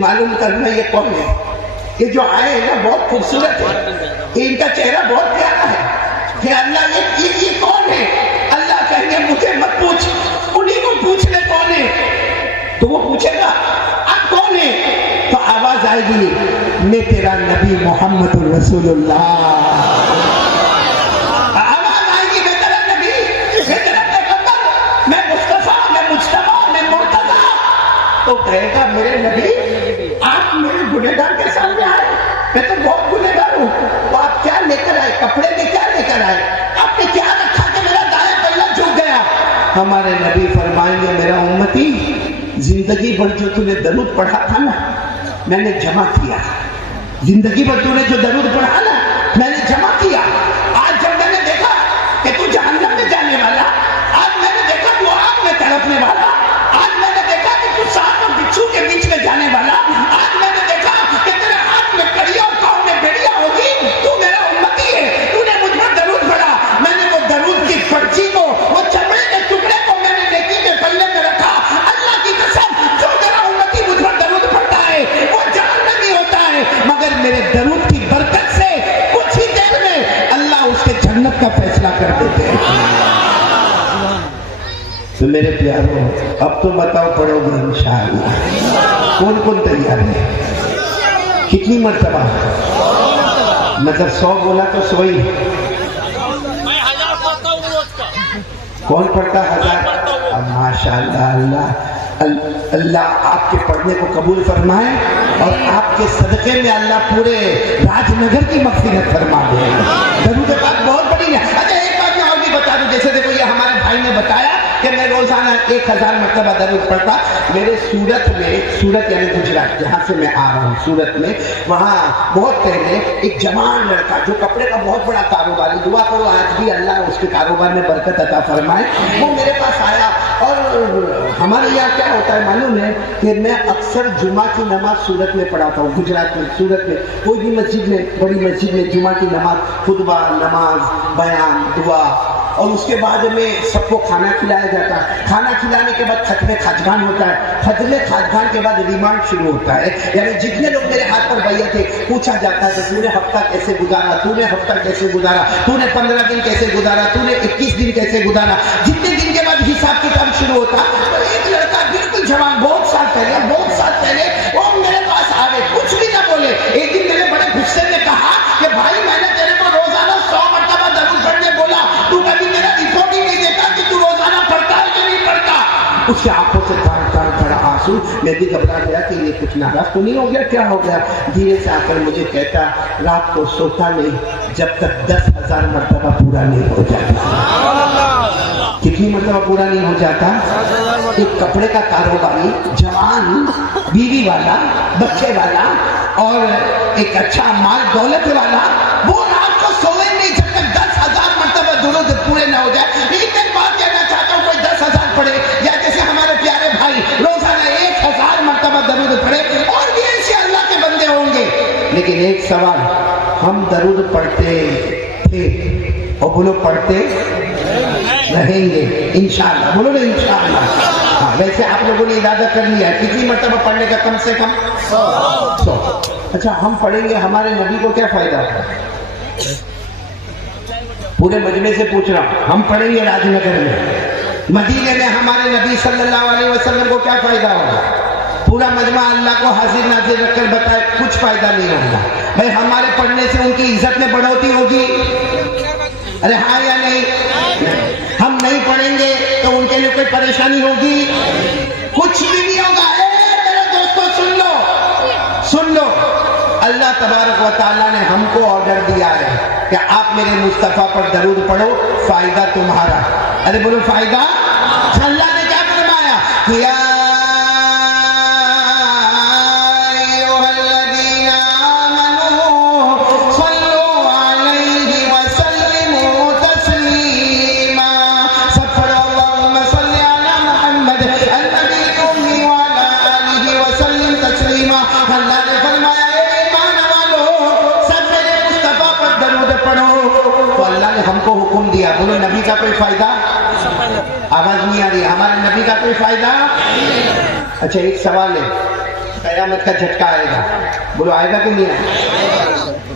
معلوم کرنا یہ کون ہے. یہ جو آئے ہیں نا بہت خوبصورت ہے, ان کا چہرہ بہت پیارا ہے. کہ اللہ یہ کون ہے؟ اللہ کہیں گے مجھے مت پوچھ, انہیں کو پوچھ لے کون ہے. تو وہ پوچھے گا آپ کون ہے؟ تو آواز آئے گی میں تیرا نبی محمد رسول اللہ. آواز آئے گی میں تیرا نبی, میں تیرا پیغمبر, میں مصطفیٰ, میں مجتبیٰ, میں مرتضیٰ. تو کہے گا میرے نبی آپ میرے گنہگار کے سامنے آئے, میں تو بہت گنہگار ہوں. تو آپ کیا لے کر آئے, کپڑے میں کیا لے کر آئے, آپ نے کیا رکھا کہ میرا دائیں پلہ جھک گیا؟ ہمارے نبی فرمائیں گے میرا امتی زندگی بھر جو تو نے درود پڑھا تھا نا میں نے جمع کیا. زندگی بھر تو نے جو درود پڑھا نا میں نے جمع کیا. آج جب میں نے دیکھا کہ تو جہنم میں جانے والا, آج میں نے دیکھا تو آگ میں تڑپنے والا, آج میں نے دیکھا کہ تو سانپ اور بچھو کے بیچ میں جانے والا, آج میں نے دیکھا کہ تیرے ہاتھ میں کڑیا اور پاؤں میں بیڑیاں ہوگی, تو میرا امتی ہے, تو نے مجھ پر درود پڑھا. میں نے وہ درود کی پرچی کو, وہ چمڑے کے ٹکڑے کو میں نے نیکی کے پلے میں رکھا. اللہ کی قسم جو میرا امتی مجھ پر درود پڑھتا ہے وہ جہنمی ہوتا ہے, مگر میرے درود کی برکت سے کچھ ہی دیر میں اللہ اس کے جنت کا فیصلہ کر دیتے ہیں. تو میرے پیاروں اب تو بتاؤ پڑھو گے انشاءاللہ کون کون تیار ہے؟ کتنی مرتبہ؟ مگر 100 بولا تو 100 ہی. کون پڑھتا 1000؟ ماشاءاللہ. اللہ آپ کے پڑھنے کو قبول فرمائے اور آپ کے صدقے میں اللہ پورے راج نگر کی مغفرت فرما دے. درود پاک بہت بڑی ہے. اچھا ایک بات میں اور بھی بتا دوں, جیسے دیکھو یہ ہمارے بھائی نے بتایا کہ میں روزانہ 1000 مرتبہ درود پڑھتا. میرے سورت میں, سورت یعنی گجرات جہاں سے میں آ رہا ہوں, سورت میں وہاں بہت پہلے ایک جوان لڑکا جو کپڑے کا بہت بڑا کاروبار ہے, دعا کرو آج بھی اللہ اس کے کاروبار میں برکت عطا فرمائے, وہ میرے پاس آیا. اور ہمارے یہاں کیا ہوتا ہے معلوم ہے کہ میں اکثر جمعہ کی نماز سورت میں پڑھاتا ہوں. گجرات میں سورت میں کوئی بھی مسجد میں, بڑی مسجد میں جمعہ کی نماز, خطبہ, نماز, بیان, دعا, اور اس کے بعد میں سب کو کھانا کھلایا جاتا ہے. کھانا کھلانے کے بعد ختم خاجگان ہوتا ہے. ختم خاجگان کے بعد ریمانڈ شروع ہوتا ہے, یعنی جتنے لوگ میرے ہاتھ پر بیعت تھے پوچھا جاتا ہے کہ تو نے ہفتہ کیسے گزارا, تو نے ہفتہ کیسے گزارا, تو نے 15 دن کیسے گزارا, تو نے 21 دن کیسے گزارا. جتنے دن کے بعد حساب کتاب شروع ہوتا. تو ایک لڑکا بالکل جوان, بہت سال پہلے وہ میرے پاس آ گئے, کچھ بھی نہ بولے. ایک دن میرے بڑے غصے میں کہا کہ بھائی میں نے تیرے کو روزانہ 100 مرتبہ درود پڑھنے بولا, تو کبھی میرا رپورٹ ہی نہیں دیتا کہ تو روزانہ پڑھتا ہے کہ نہیں پڑھتا. اس کی آنکھوں سے تڑ آنسو. میں بھی گھبرا گیا کہ یہ کچھ ناراض تو نہیں ہو گیا, کیا ہو گیا. دھیرے سے آ کر مجھے کہتا رات کو سوتا نہیں جب تک 10,000 مرتبہ پورا نہیں ہو جاتا. کتنی مرتبہ پورا نہیں ہو جاتا؟ ایک کپڑے کا کاروباری, جوان, بیوی والا, بچے والا اور ایک اچھا مال دولت والا, وہ رات کو سوئے نہیں جب تک 10,000 مرتبہ درود پورے نہ ہو جائے. لیکن میں بات کہنا چاہتا ہوں کوئی 10,000 پڑھے, یا جیسے ہمارے پیارے بھائی روزانہ 1,000 مرتبہ درود پڑھے, اور بھی ایسے اللہ کے بندے ہوں گے. لیکن ایک سوال, ہم درود پڑھتے تھے اور بولو پڑھتے رہیں گے انشاءاللہ, بولو نا انشاءاللہ. ہاں ویسے آپ لوگوں نے ارادہ کر لیا ہے کتنی مرتبہ پڑھنے کا؟ کم سے کم 100. اچھا ہم پڑھیں گے, ہمارے نبی کو کیا فائدہ ہوگا؟ پورے مجمع سے پوچھ رہا ہوں, ہم پڑھیں گے راج نگر میں, مدینے میں ہمارے نبی صلی اللہ علیہ وسلم کو کیا فائدہ ہوگا؟ پورا مجمع اللہ کو حاضر ناظر رکھ کر بتائے کچھ فائدہ نہیں ہوگا. بھائی ہمارے پڑھنے سے ان کی عزت میں بڑھوتری ہوگی؟ ارے ہاں یا نہیں؟ ہم نہیں پڑھیں گے تو ان کے لیے کوئی پریشانی ہوگی؟ کچھ بھی نہیں ہوگا. میرے دوستوں سن لو, اللہ تبارک و تعالیٰ نے ہم کو آرڈر دیا ہے کہ آپ میرے مصطفیٰ پر درود پڑھو, فائدہ تمہارا. ارے بولو فائدہ. اللہ نے کیا فرمایا؟ کیا ہم کو حکم دیا. بولو نبی کا کوئی فائدہ؟ آواز نہیں آ رہی. ہمارے نبی کا کوئی فائدہ؟ اچھا ایک سوال ہے, قیامت کا جھٹکا آئے گا. بولو آئے گا کہ نہیں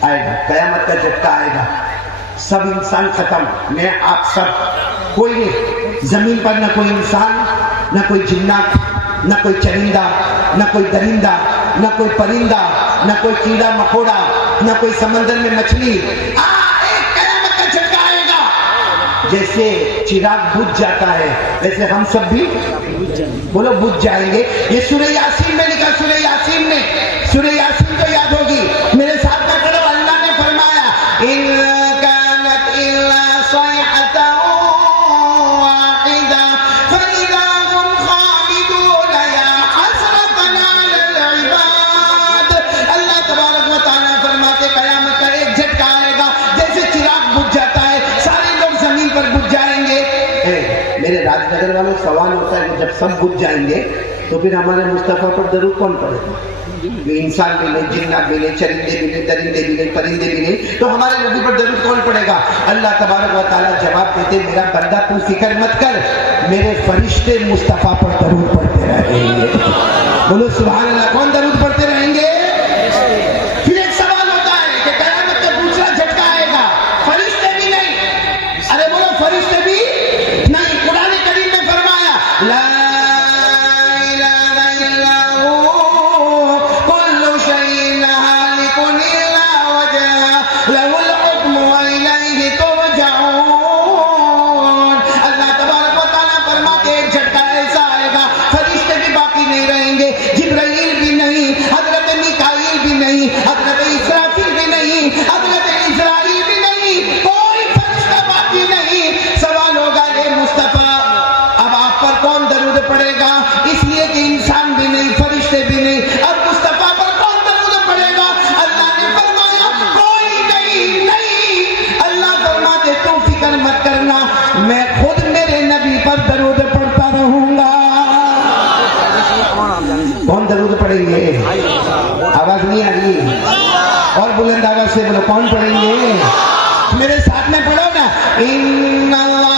آئے گا؟ قیامت کا جھٹکا آئے گا. سب انسان ختم، میں آپ سب، کوئی نہیں. زمین پر نہ کوئی انسان، نہ کوئی جنات، نہ کوئی چرندہ، نہ کوئی درندہ، نہ کوئی پرندہ، نہ کوئی کیڑا مکوڑا، نہ کوئی سمندر میں مچھلی. ایک قیامت کا جھٹکا آئے گا. جیسے چراغ بجھ جاتا ہے ویسے ہم سب بھی بولو بجھ جائیں گے. یہ سورہ یاسین میں لکھا، سورہ یاسین میں. سورہ یاسین تو یاد ہوگی، میرے ساتھ میں پڑھو. اللہ نے فرمایا ان كانت الا صيحة واحدة فإذا هم خامدون يا حسرة على العباد. اللہ تبارک و تعالیٰ فرماتے قیامت کا ایک جھٹکا آئے گا جیسے چراغ بجھ جاتا ہے، سارے لوگ زمین پر بجھ جائیں گے. میرے راج نگر والوں سوال ہوتا ہے کہ جب سب بجھ جائیں گے تو پھر ہمارے مصطفیٰ پر درود کون پڑے گا؟ انسان بھی نہیں، جنات بھی نہیں، چرندے بھی نہیں، درندے بھی نہیں، پرندے بھی نہیں، تو ہمارے نبی پر درود کون پڑے گا؟ اللہ تبارک و تعالیٰ جواب دیتے میرا بندہ تو فکر مت کر، میرے فرشتے مصطفیٰ پر درود پڑھتے رہیں گے. بولو سبحان اللہ. کون درود پڑھتے رہیں گے؟ پھر ایک سوال ہوتا ہے کہ قیامت کا دوسرا جھٹکا آئے گا، فرشتے بھی نہیں. ارے بولو فرشتے بھی نہیں. قرآن کریم میں فرمایا لا پڑے گا، اس لیے کہ انسان بھی نہیں، فرشتے بھی نہیں. اب مصطفیٰ پر کون درود پڑے گا؟ اللہ نے فرمایا کوئی نہیں. اللہ فرماتے تم فکر مت کرنا، میں خود میرے نبی پر درود پڑھتا رہوں گا. کون درود پڑھیں گے؟ آواز نہیں آ رہی؟ اور بلند آواز سے بولو کون پڑھیں گے؟ میرے ساتھ میں پڑھو نا. ان اللہ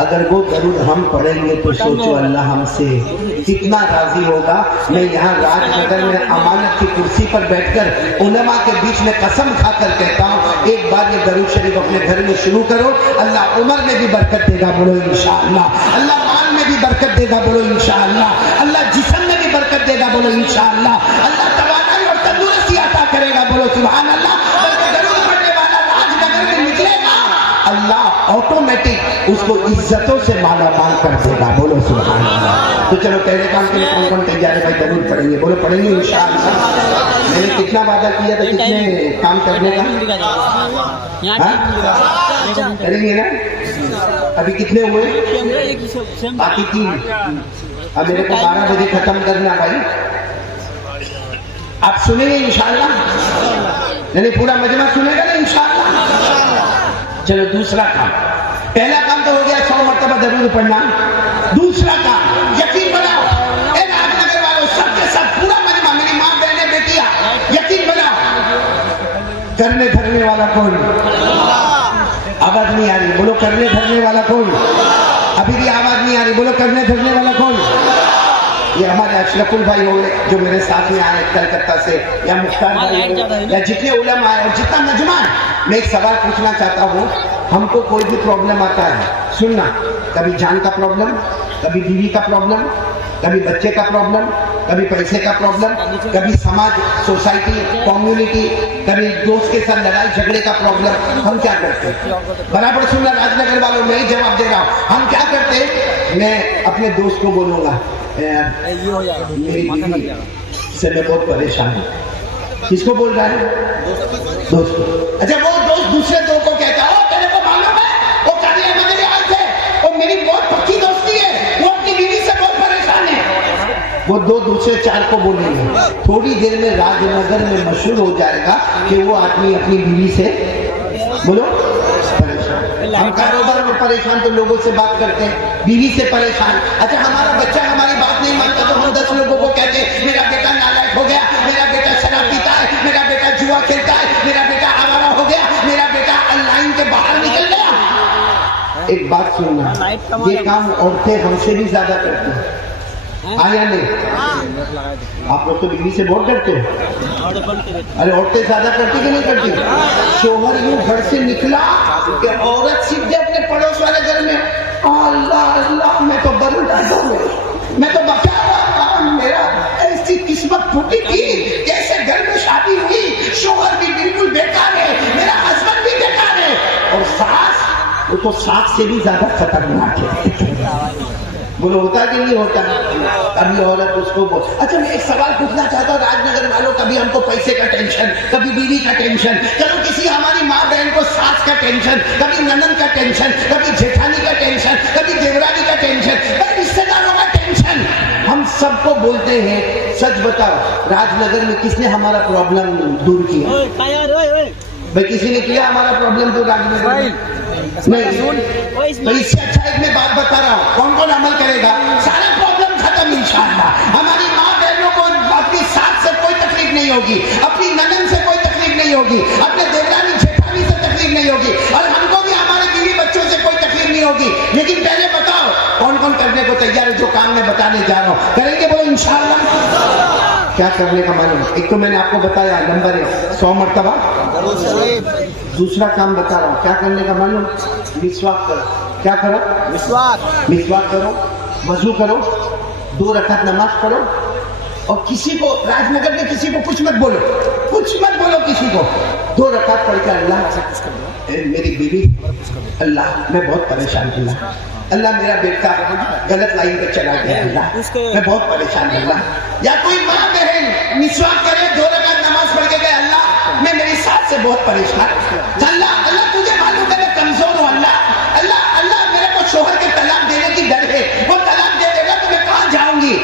اگر وہ درود ہم پڑھیں گے تو سوچو اللہ ہم سے کتنا راضی ہوگا. میں یہاں راج نگر میں امانت کی کرسی پر بیٹھ کر علماء کے بیچ میں قسم کھا کر کہتا ہوں ایک بار یہ درود شریف اپنے گھر میں شروع کرو، اللہ عمر میں بھی برکت دے گا. بولو انشاءاللہ. اللہ مال میں بھی برکت دے گا. بولو انشاءاللہ. اللہ جسم میں بھی برکت دے گا. بولو انشاءاللہ. اللہ توانائی اور تندرستی عطا کرے گا. بولو سبحان اللہ. درود پڑھنے والا راج نگر میں نکلے گا، اللہ آٹومیٹک اس کو عزتوں سے مالا مال کر دے گا. بولو سبحان اللہ. تو چلو پہلے کام کے لیے کون کون تیار ہے بھائی؟ درود پڑھیں گے. بولو پڑھیں گے انشاءاللہ. میں نے کتنا وعدہ کیا تھا کتنے کام کرنے کا؟ کریں گے نا؟ ابھی کتنے ہوئے؟ باقی 3. اب میرے کو 12 بجے ختم کرنا بھائی. آپ سنیں گے انشاءاللہ؟ یعنی پورا مجمع سنے گا نا انشاءاللہ؟ چلو دوسرا کام. پہلا کام تو ہو گیا 100 مرتبہ درود پڑھنا. دوسرا کام یقین بناؤ، اے راج نگر والوں سب کے ساتھ پورا مجمع، میری ماں بہنیں بیٹیاں، یقین بناؤ کرنے دھرنے والا کون؟ آواز نہیں آ رہی. بولو کرنے دھرنے والا کون؟ ابھی بھی آواز نہیں آ رہی. بولو کرنے دھرنے والا کون؟ یہ ہمارے اشرف البھائی ہوئے جو میرے ساتھ میں آئے کلکتہ سے، یا مختار بھائی ہوئے، یا جتنے علماء آئے اور جتنا مجمع ہے. میں ایک سوال پوچھنا چاہتا ہوں. ہم کو کوئی بھی پرابلم آتا ہے، سننا، کبھی جان کا پرابلم، کبھی بیوی کا پرابلم، کبھی بچے کا پرابلم، کبھی پیسے کا پرابلم، کبھی سماج، سوسائٹی، کمیونٹی، کبھی دوست کے ساتھ لڑائی جھگڑے کا پرابلم. ہم کیا کرتے ہیں؟ برابر سننا راج نگر والوں، میں ہی جواب دے رہا ہوں. ہم کیا کرتے ہیں؟ میں اپنے دوست کو بولوں گا میری بیوی سے میں بہت پریشان ہوں. کس کو بول رہا ہے؟ دوست کو. اچھا وہ دوست دوسرے دو کو کہتا ہے تیرے کو معلوم ہے وہ کل احمد علی آئے تھے، وہ میری بہت پکی دوستی ہے، وہ اپنی بیوی سے بہت پریشان ہے. وہ دو دوسرے 4 کو بولیں گے. تھوڑی دیر میں راج نگر میں مشہور ہو جائے گا کہ وہ آدمی اپنی بیوی سے بولو پریشان. ہم کاروبار میں پریشان تو لوگوں سے بات کرتے ہیں، بیوی سے پریشان، اچھا ہمارا بچہ ہماری بات نہیں مانتا تو ہم 10 لوگوں کو کہتے ہیں میرا بیٹا نالائق ہو گیا، میرا بیٹا شراب پیتا ہے، میرا بیٹا جوا کھیلتا ہے، میرا بیٹا آوارہ ہو گیا، میرا بیٹا آن لائن کے باہر نکل گیا۔ ایک بات سننا، یہ کام عورتیں ہم سے بھی زیادہ کرتی ہیں، آیا نہیں؟ آپ لوگ تو بیوی سے بہت ڈرتے ہو، ارے عورتیں زیادہ کرتی کہ نہیں کرتی؟ شوہر یوں گھر سے نکلا کہ عورت سیدھے اپنے پڑوس والے گھر میں، اللہ اللہ میں تو بل جاتا ہوں، میں تو بچا رہا تھا، میرا ایسی قسمت پھوٹی تھی، کیسے گھر میں شادی ہوئی، شوہر بھی بالکل بیکار ہے، میرا ہسبینڈ بھی بیکار ہے، اور ساس وہ تو ساس سے بھی زیادہ خطرناک ہے۔ بولو ہوتا کہ نہیں ہوتا؟ ابھی عورت اس کو اچھا میں ایک سوال پوچھنا چاہتا ہوں، راج نگر والوں، کبھی ہم کو پیسے کا ٹینشن، کبھی بیوی کا ٹینشن، چلو کسی ہماری ماں بہن کو ساس کا ٹینشن، کبھی ننند کا ٹینشن، کبھی جیٹھانی کا ٹینشن، کبھی دیورانی کا ٹینشن، کبھی رشتے داروں کا ٹینشن، ہم سب کو بولتے ہیں سچ بتاؤ راج نگر میں کس نے ہمارا پرابلم دور کیا؟ بھائی کسی نے کیا ہمارا پرابلم دور راج نگر میں؟ نہیں، تو اس سے اچھا ایک میں بات بتا رہا ہوں، کون کون عمل کرے گا؟ سارا پرابلم ختم انشاءاللہ۔ ہماری ماں بہنوں کو اپنی ساس سے کوئی تکلیف نہیں ہوگی، اپنی ننند سے کوئی تکلیف نہیں ہوگی، اپنے دیورانی جیٹھانی سے تکلیف نہیں ہوگی، اور ہم کو بھی ہمارے بیوی بچوں سے کوئی تکلیف نہیں ہوگی۔ لیکن پہلے بتاؤ کون کون کرنے کو تیار ہے؟ جو کام میں بتانے جا رہا ہوں کریں گے، بولو انشاءاللہ۔ کیا کرنے کا معلوم؟ ایک تو میں نے آپ کو بتایا نمبر 1 100 مرتبہ، دوسرا کام بتا رہا ہوں کیا کرنے کا معلوم؟ مسواک کرو۔ کیا کرو؟ مسواک کرو، وضو کرو، 2 رکعت نماز پڑھو، اور کسی کو راج نگر میں کسی کو کچھ مت بولو، کچھ مت بولو کسی کو، 2 رکعت پڑھ کے اللہ میری بیوی، اللہ میں بہت پریشان ہوں، اللہ میرا بیٹا غلط لائن پہ چلا گیا، اللہ میں بہت پریشان ہوں، اللہ۔ یا کوئی ماں بہن مسواک کرے، 2 رکعت نماز پڑھ کے گئے، اللہ میں میری ساس سے بہت پریشان، اللہ اللہ تجھے معلوم ہے میں کمزور ہوں، اللہ اللہ اللہ میرے کو شوہر کے طلاق دینے کی ڈر ہے، وہ طلاق دے دے گا تو میں کہاں جاؤں گی؟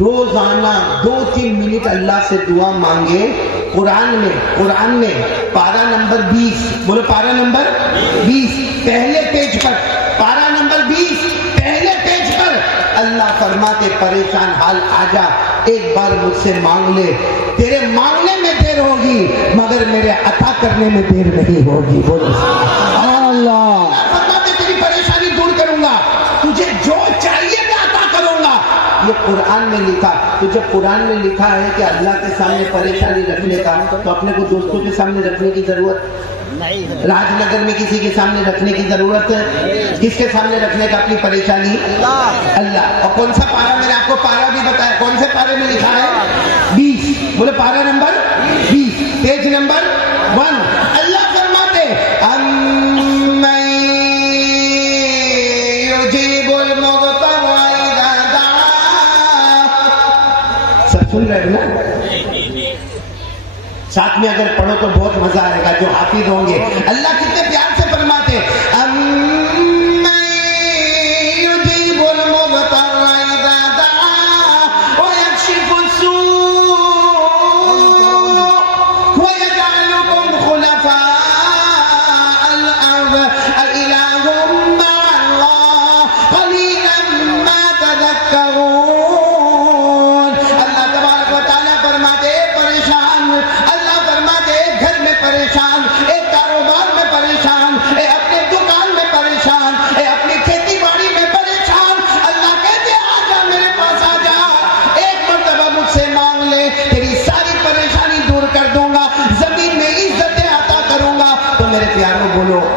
روزانہ 2-3 منٹ اللہ سے دعا مانگے۔ قرآن میں پارہ نمبر 20، بولو پارہ نمبر 20 پہلے پیج پر، پارہ نمبر 20 پہلے پیج پر اللہ فرماتے پریشان حال آجا، ایک بار مجھ سے مانگ لے، تیرے مانگنے میں دیر ہوگی مگر میرے عطا کرنے میں دیر نہیں ہوگی۔ بولو اللہ فرماتے تیری پریشانی دور کروں گا، تجھے جو چاہیے میں عطا کروں گا۔ یہ قرآن میں لکھا، تو جب قرآن میں لکھا ہے کہ اللہ کے سامنے پریشانی رکھنے کا، تو اپنے کو دوستوں کے سامنے رکھنے کی ضرورت نہیں، راج نگر میں کسی کے سامنے رکھنے کی ضرورت ہے، کس کے سامنے رکھنے کا اپنی پریشانی؟ اللہ۔ اور کون سا پارہ؟ میں نے آپ کو پارہ بھی بتایا، کون سے پارے میں لکھا ہے؟ 20، بولے پارہ نمبر 20 پیج نمبر 1۔ اللہ فرماتے سن رہے نا؟ ساتھ میں اگر پڑھو تو بہت مزہ آئے گا جو حافظ ہوں گے۔ اللہ کتنے پیار سے فرماتے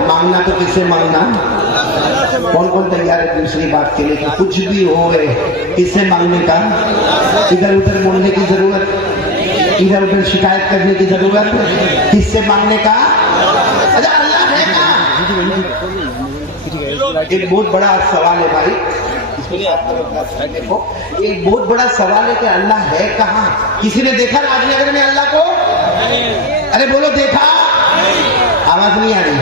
مانگنا تو کس سے مانگنا؟ کون کون تیار ہے دوسری بات کے لیے کہ کچھ بھی ہوئے کس سے مانگنے کا؟ ادھر ادھر بولنے کی ضرورت، ادھر ادھر شکایت کرنے کی ضرورت، کس سے مانگنے کا؟ اچھا اللہ ہے کہاں؟ ایک بہت بڑا سوال ہے بھائی، ایک بہت بڑا سوال ہے کہ اللہ ہے کہاں؟ کسی نے دیکھا راج نگر میں اللہ کو؟ ارے بولو دیکھا؟ آواز نہیں آ رہی؟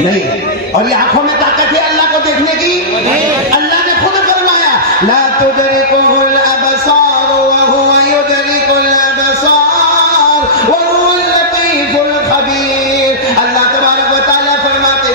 نہیں۔ اور یہ آنکھوں میں طاقت ہے اللہ کو دیکھنے کی؟ اللہ نے خود فرمایا لا تدركه الابصار وهو يدرك الابصار وهو اللطيف الخبير۔ اللہ تبارک و تعالیٰ فرماتے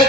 1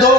2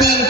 3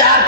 4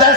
10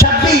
26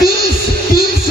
30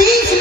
30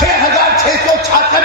6666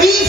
30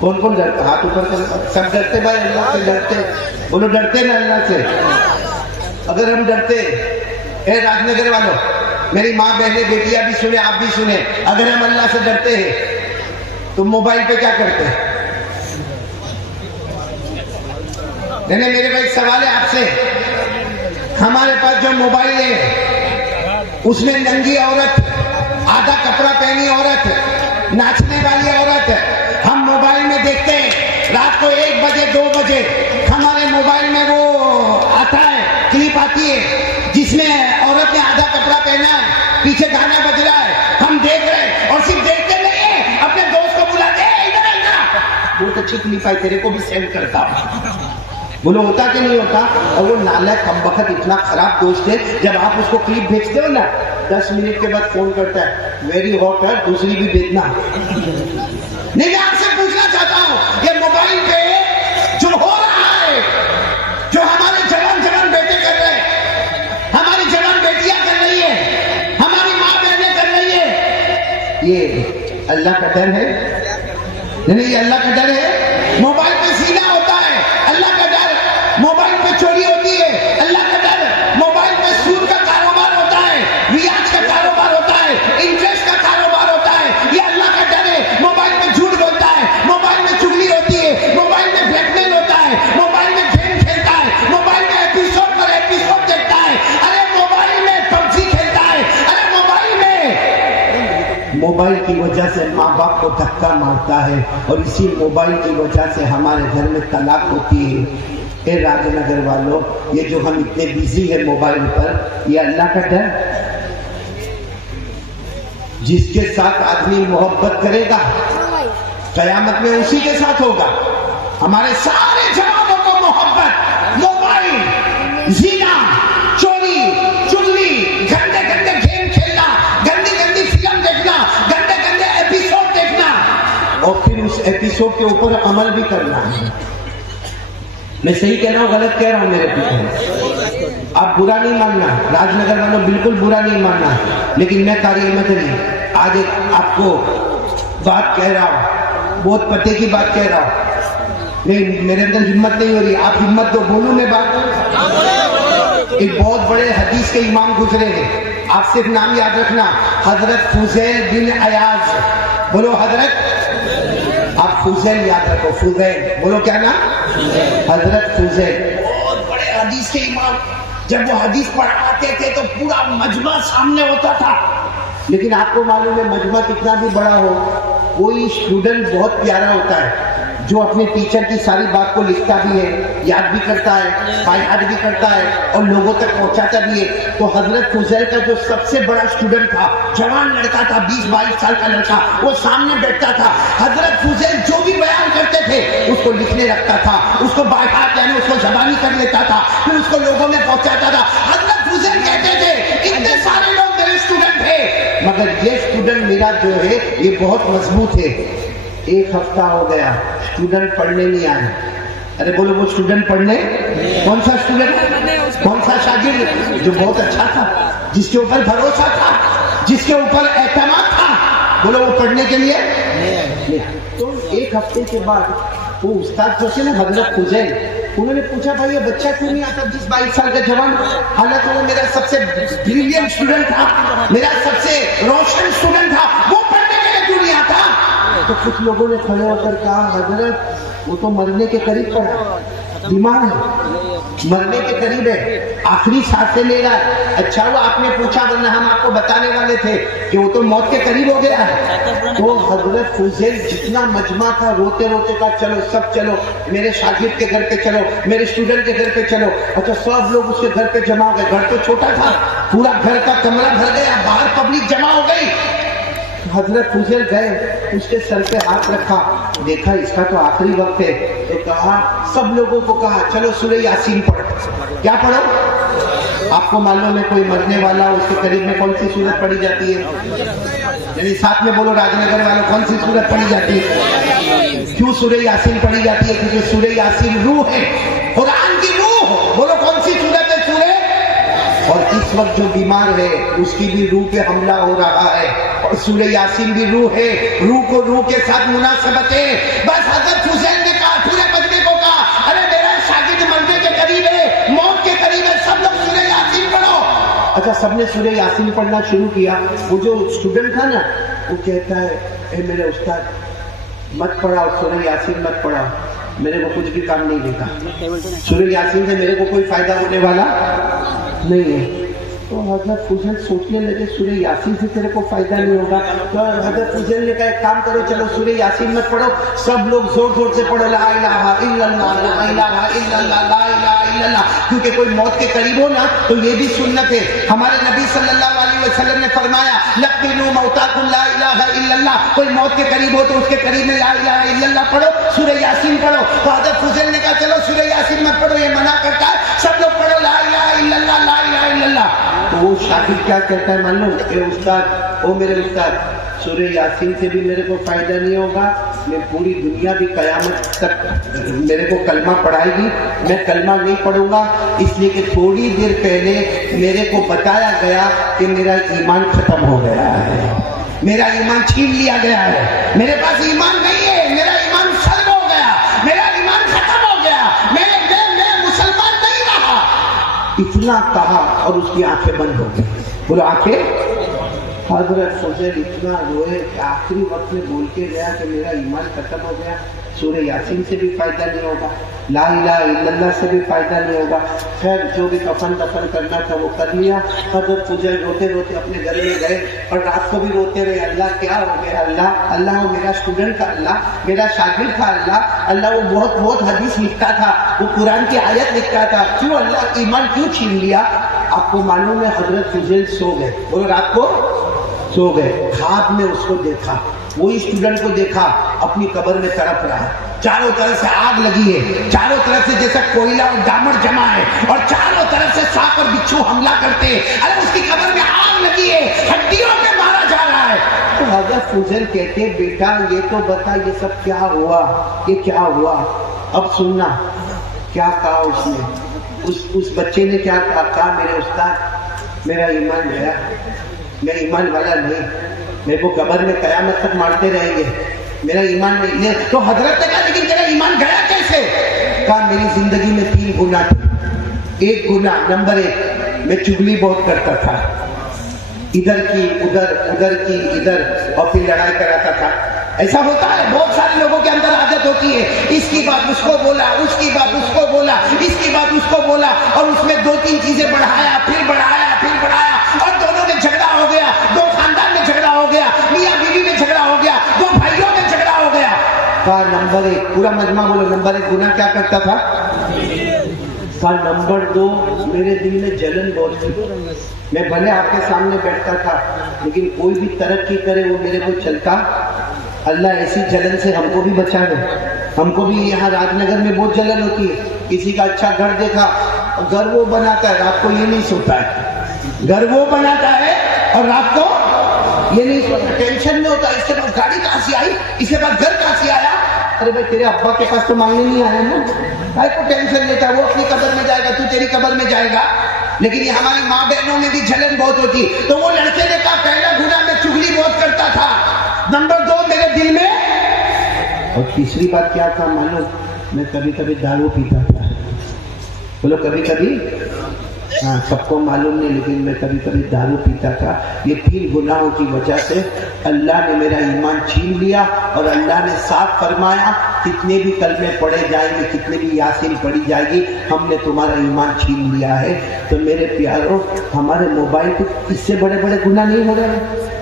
کون کون ڈرتا؟ ہاتھ اوپر کرو. سب ڈرتے بھائی اللہ سے؟ ڈرتے؟ بولو ڈرتے نا اللہ سے؟ اگر ہم ڈرتے، اے راج نگر والوں، میری ماں بہنیں بیٹیاں بھی سنیں، آپ بھی سنیں، اگر ہم اللہ سے ڈرتے ہیں تو موبائل پہ کیا کرتے ہیں؟ نہیں میرے بھائی سوال ہے آپ سے. ہمارے پاس جو موبائل ہے اس میں ننگی عورت، آدھا کپڑا پہنی عورت، ناچنے والی عورت ہم موبائل میں دیکھتے ہیں. رات کو 1 بجے 2 بجے ہمارے موبائل میں وہ آتا ہے، کلپ آتی ہے جس میں عورت نے آدھا کپڑا پہنا ہے، پیچھے گانا بج رہا ہے، ہم دیکھ رہے ہیں. اور صرف دیکھتے نہیں ہیں، اپنے دوست کو بلاتے ہیں، ادھر ادھر بہت اچھی کلپ آئی، تیرے کو بھی سینڈ کرتا ہوں. بولو ہوتا کہ نہیں ہوتا؟ اور وہ نالائق کمبخت اتنا خراب دوست ہے، جب آپ اس کو کلپ بھیجتے ہو نا 10 منٹ کے بعد فون کرتا ہے، ویری ہاٹ ہے، دوسری بھی بھیجنا. نہیں میں آپ سے پوچھنا چاہتا ہوں، یہ موبائل پہ جو ہو رہا ہے، جو ہمارے جوان بیٹے کر رہے ہیں، ہماری جوان بیٹیاں کر رہی ہے، ہماری ماں بہنیں کر رہی ہے، یہ اللہ کا ڈر ہے؟ نہیں یہ اللہ کا ڈر ہے. موبائل پہ سینا ہوتا ہے، اللہ کا ڈر. موبائل پہ چوری ہوتی ہے، اللہ کا ڈر. موبائل پہ سود کا کاروبار ہوتا ہے، ریاض کا کاروبار ہوتا ہے، انٹرسٹ کا کاروبار ہوتا ہے، یہ اللہ کا ڈر ہے. موبائل میں جھوٹ بولتا ہے، موبائل میں چگلی ہوتی ہے، موبائل میں بلیک میل ہوتا ہے، موبائل میں گیم کھیلتا ہے، موبائل میں ایپیسوڈ پر ایپیسوڈ دیکھتا ہے. ارے موبائل میں پبجی کھیلتا ہے. ارے موبائل کی وجہ سے ماں باپ کو دھکا مارتا ہے، اور اسی موبائل کی وجہ سے ہمارے گھر میں طلاق ہوتی ہے. اے راج نگر والوں، یہ جو ہم اتنے بیزی ہیں موبائل پر، یہ اللہ کا ڈر؟ جس کے ساتھ آدمی محبت کرے گا قیامت میں اسی کے ساتھ ہوگا. ہمارے سارے جوانوں کو محبت، موبائل، زنا، چوری، چگلی، گندے گندے گیم کھیلنا، گندی گندی فلم دیکھنا، گندے گندے ایپیسوڈ دیکھنا، اور پھر اس ایپیسوڈ کے اوپر عمل بھی کرنا. میں صحیح کہہ رہا ہوں غلط کہہ رہا ہوں میرے پیچھے؟ آپ برا نہیں ماننا، راج نگر والوں بالکل برا نہیں ماننا، لیکن میں قاری احمد علی آج ایک آپ کو بات کہہ رہا ہوں، بہت پتے کی بات کہہ رہا ہوں. نہیں میرے اندر ہمت نہیں ہو رہی، آپ ہمت دو، بولوں میں بات. ایک بہت بڑے حدیث کے امام گزرے ہیں، آپ صرف نام یاد رکھنا، حضرت فضیل بن عیاض. بولو حضرت، آپ فضیل یاد رکھو، فضیل بولو کیا نام؟ حضرت فضیل بہت بڑے حدیث کے امام. جب وہ حدیث پڑھاتے تھے تو پورا مجمع سامنے ہوتا تھا. لیکن آپ کو معلوم ہے مجمع کتنا بھی بڑا ہو، کوئی اسٹوڈنٹ بہت پیارا ہوتا ہے جو اپنے ٹیچر کی ساری بات کو لکھتا بھی ہے، یاد بھی کرتا ہے، بائی ہارٹ بھی کرتا ہے، اور لوگوں تک پہنچاتا بھی ہے. تو حضرت فضیل کا جو سب سے بڑا اسٹوڈنٹ تھا، جوان لڑکا تھا، 20-22 سال کا لڑکا، وہ سامنے بیٹھتا تھا. حضرت فضیل جو بھی بیان کرتے تھے اس کو لکھنے رکھتا تھا، اس کو بائی ہارٹ یعنی اس کو زبانی کر لیتا تھا، پھر اس کو لوگوں میں پہنچاتا تھا. حضرت فضیل کہتے تھے اتنے سارے لوگ میرے اسٹوڈنٹ ہیں، مگر یہ اسٹوڈنٹ میرا جو ہے یہ بہت مضبوط ہے. 1 ہفتہ ہو گیا، اسٹوڈنٹ پڑھنے نہیں آئے. ارے بولو وہ اسٹوڈنٹ پڑھنے، کون سا اسٹوڈنٹ، کون سا شاگرد جو بہت اچھا تھا، جس کے اوپر بھروسہ تھا، جس کے اوپر اعتماد تھا، بولو وہ پڑھنے کے لیے. تو 1 ہفتے کے بعد وہ استاد جو تھے نا حضرت فضیل، انہوں نے پوچھا بھائی یہ بچہ کیوں نہیں آتا 20-22 سال کا جوان، حالانکہ وہ میرا سب سے بریلینٹ اسٹوڈنٹ تھا، میرا سب سے روشن اسٹوڈنٹ تھا، وہ پڑھنے کے لیے کیوں نہیں آتا؟ تو کچھ لوگوں نے کھڑے ہو کر کہا حضرت وہ تو مرنے کے قریب پڑا، بیمار ہے، مرنے کے قریب ہے، آخری سانسیں لے رہا ہے. اچھا وہ آپ نے پوچھا، ورنہ ہم آپ کو بتانے والے تھے کہ وہ تو موت کے قریب ہو گیا ہے. تو حضرت فضیل جتنا مجمع تھا روتے روتے کہا چلو سب چلو، میرے شاگرد کے گھر پہ چلو، میرے اسٹوڈنٹ کے گھر پہ چلو. اچھا سب لوگ اس کے گھر پہ جمع ہو گئے. گھر تو چھوٹا تھا، پورا گھر کا کمرہ بھر گیا، باہر پبلک جمع ہو گئی. حضرت فضیل گئے، اس کے سر پہ ہاتھ رکھا، دیکھا اس کا تو آخری وقت ہے، تو کہا سب لوگوں کو کہا چلو سورہ یاسین پڑھو. کیا پڑھو؟ آپ کو معلوم ہے کوئی مرنے والا اس کے قریب میں کون سی سورت پڑھی جاتی ہے؟ یعنی ساتھ میں بولو راج نگر والوں، کون سی سورت پڑھی جاتی ہے؟ کیوں سورہ یاسین پڑھی جاتی ہے؟ کیونکہ سورہ یاسین روح ہے، قرآن کی روح. بولو کون سی سورت ہے؟ سورہ. اور اس وقت جو بیمار ہے اس کی بھی روح پہ حملہ ہو رہا ہے. اور سورہ یاسین بھی روح ہے، روح کو روح کے ساتھ مناسبت ہے. بس حضرت حسین نے کہا پورے مجمع کو کہا ارے میرا شاگرد مرنے کے قریب ہے، موت کے قریب ہے، سب لوگ سورہ یاسین پڑھو. اچھا سب نے سورہ یاسین پڑھنا شروع کیا. وہ جو اسٹوڈنٹ تھا نا وہ کہتا ہے اے میرے استاد مت پڑھاؤ سورہ یاسین مت پڑھاؤ، میرے کو کچھ بھی کام نہیں دیتا، سورہ یاسین سے میرے کو کوئی فائدہ ہونے والا نہیں ہے. تو حضرت فضیل سوچنے لگے سورہ یاسین سے تیرے کو فائدہ نہیں ہوگا. تو حضرت فضیل نے کہا ایک کام کرو چلو سورہ یاسین مت پڑھو، سب لوگ زور زور سے پڑھو لا الہ الا اللہ لا الہ الا اللہ لا الہ الا اللہ، کیونکہ کوئی موت کے قریب ہو نا تو یہ بھی سنت ہے. ہمارے نبی صلی اللہ علیہ وسلم نے فرمایا لقنوا موتاکم لا الہ الا اللہ، کوئی موت کے قریب ہو تو اس کے قریب میں لا الہ الا اللہ پڑھو، سورہ یاسین پڑھو. تو حضرت فضیل نے کہا چلو سورہ یاسین مت پڑھو، یہ منع کرتا ہے، سب لوگ پڑھو لا الہ الا اللہ لا الہ الا اللہ. تو وہ شاگرد کیا کہتا ہے مان لو اے استاد او میرے استاد سورہ یاسین سے بھی میرے کو فائدہ نہیں ہوگا، میں پوری دنیا بھی قیامت تک میرے کو کلمہ پڑھائے گی، میں کلمہ نہیں پڑھوں گا، اس لیے کہ تھوڑی دیر پہلے میرے کو بتایا گیا کہ میرا ایمان ختم ہو گیا ہے، میرا ایمان چھین لیا گیا ہے، میرے پاس ایمان نہیں ہے، میرا ایمان سلب ہو گیا، میرا ایمان ختم ہو گیا، میں مسلمان نہیں رہا. اتنا کہا اور اس کی آنکھیں بند ہو گئی. بولو آنکھیں. حضرت فضیل اتنا روئے کہ آخری وقت میں بول کے گیا کہ میرا ایمان ختم ہو گیا، سورہ یاسین سے بھی فائدہ نہیں ہوگا، لا الہ الا اللہ سے بھی فائدہ نہیں ہوگا. خیر جو بھی کفن دفن کرنا تھا وہ کر لیا. حضرت فضیل روتے روتے اپنے گھر میں گئے اور رات کو بھی روتے رہے اللہ کیا ہو گیا، اللہ اللہ وہ میرا اسٹوڈنٹ تھا، اللہ میرا شاگرد تھا، اللہ وہ بہت حدیث لکھتا تھا، وہ قرآن کی آیت لکھتا تھا، کیوں اللہ ایمان کیوں چھین لیا. آپ کو معلوم ہے حضرت فضیل سو گئے، وہ رات کو سو گئے. خواب میں اس کو دیکھا، وہی اسٹوڈنٹ کو دیکھا اپنی قبر میں تڑپ رہا ہے، چاروں طرف سے آگ لگی ہے، چاروں طرف سے جیسا کوئلہ اور ڈامر جمع ہے اور چاروں طرف سے سانپ اور بچھو حملہ کرتے ہیں. ارے اس کی قبر میں آگ لگی ہے، ہڈیوں میں مارا جا رہا ہے. تو حضرت فضیل کہتے بیٹا یہ تو بتا یہ سب کیا ہوا، یہ کیا ہوا. اب سننا کیا کہا اس نے. اس بچے نے کیا کہا میرے استاد میرا ایمان گیا، میں ایمان والا نہیں، میرے کو قبر میں قیامت تک مارتے رہیں گے، میرا ایمان نہیں. تو حضرت نے کہا لیکن تیرا ایمان گیا کیسے؟ کہا میری زندگی میں 3 گناہ تھے. ایک گناہ نمبر 1 میں چگلی بہت کرتا تھا، ادھر کی ادھر کی ادھر اور پھر لڑائی کراتا تھا. ایسا ہوتا ہے بہت سارے لوگوں کے اندر عادت ہوتی ہے، اس کی بات اس کو بولا، اس کی بات اس کو بولا، اس کی بات اس کو بولا اور اس میں 2-3 چیزیں بڑھایا پھر بڑھایا اور دونوں میں جھگڑا ہو گیا، 2 خاندان میں جھگڑا ہو گیا، میاں بیوی میں جھگڑا ہو گیا، 2 بھائیوں میں جھگڑا ہو گیا. کہا نمبر 1 پورا مجمع بولو نمبر 1 گناہ کیا کرتا تھا. کہا نمبر 2 میرے دل میں جلن بہت تھی، میں بھلے آپ کے سامنے بیٹھتا تھا لیکن کوئی بھی ترقی کرے وہ میرے کو چلتا. اللہ ایسی جلن سے ہم کو بھی بچا دے. ہم کو بھی یہاں راج نگر میں بہت جلن ہوتی ہے، کسی کا اچھا گھر دیکھا، گھر وہ بناتا ہے رات کو یہ نہیں سوتا ہے، گھر وہ بناتا ہے اور رات کو یہ نہیں سوتا، ٹینشن میں ہوتا ہے اس کے پاس گاڑی کہاں سے آئی، اس کے پاس گھر کہاں سے آیا. ارے بھائی تیرے ابا کے پاس تو مانگنے نہیں آیا نا، بھائی کو ٹینشن لیتا ہے، وہ اپنی قبر میں جائے گا تو تیری قبر میں جائے گا. لیکن یہ ہماری ماں بہنوں میں بھی جلن بہت ہوتی. تو وہ لڑکے نے کہا پہلا گناہ میں چغلی بہت کرتا تھا، نمبر 2 میرے دل میں، اور تیسری بات کیا تھا معلوم، میں کبھی کبھی دارو پیتا تھا. بولو کبھی کبھی، ہاں سب کو معلوم نہیں لیکن میں کبھی کبھی دارو پیتا تھا. یہ 3 گناہوں کی وجہ سے اللہ نے میرا ایمان چھین لیا اور اللہ نے صاف فرمایا کتنے بھی کلمے پڑھے جائیں گے، کتنے بھی یاسین پڑھی جائے گی، ہم نے تمہارا ایمان چھین لیا ہے. تو میرے پیاروں ہمارے موبائل پہ اس سے بڑے بڑے گناہ نہیں ہو رہے ہیں.